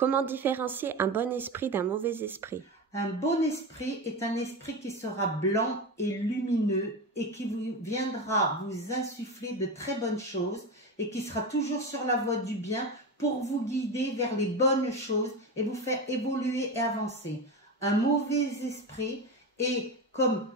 Comment différencier un bon esprit d'un mauvais esprit? Un bon esprit est un esprit qui sera blanc et lumineux et qui viendra vous insuffler de très bonnes choses et qui sera toujours sur la voie du bien pour vous guider vers les bonnes choses et vous faire évoluer et avancer. Un mauvais esprit est comme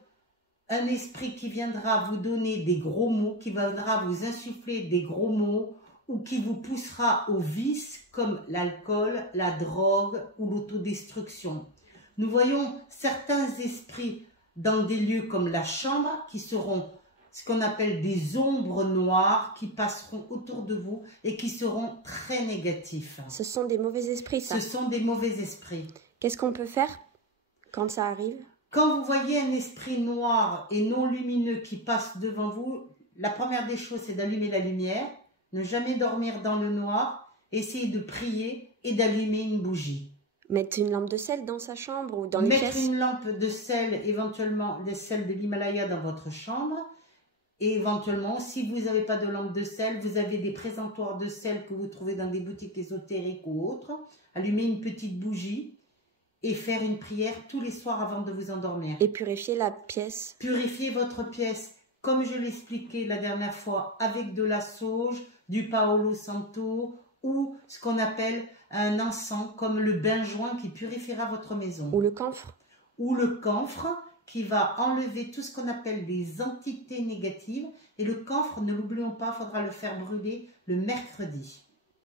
un esprit qui viendra vous donner des gros mots, qui viendra vous insuffler des gros mots ou qui vous poussera au vice comme l'alcool, la drogue ou l'autodestruction. Nous voyons certains esprits dans des lieux comme la chambre qui seront ce qu'on appelle des ombres noires qui passeront autour de vous et qui seront très négatifs. Ce sont des mauvais esprits, ça? Ce sont des mauvais esprits. Qu'est-ce qu'on peut faire quand ça arrive? Quand vous voyez un esprit noir et non lumineux qui passe devant vous, la première des choses, c'est d'allumer la lumière, ne jamais dormir dans le noir, essayer de prier et d'allumer une bougie. Mettre une lampe de sel dans sa chambre ou dans les pièces? Mettre une lampe de sel, éventuellement des sels de l'Himalaya dans votre chambre. Et éventuellement, si vous n'avez pas de lampe de sel, vous avez des présentoirs de sel que vous trouvez dans des boutiques ésotériques ou autres. Allumez une petite bougie et faire une prière tous les soirs avant de vous endormir. Et purifier la pièce? Purifiez votre pièce, comme je l'expliquais la dernière fois, avec de la sauge, du Paolo Santo ou ce qu'on appelle un encens comme le benjoin qui purifiera votre maison. Ou le camphre? Ou le camphre qui va enlever tout ce qu'on appelle des entités négatives. Et le camphre, ne l'oublions pas, il faudra le faire brûler le mercredi.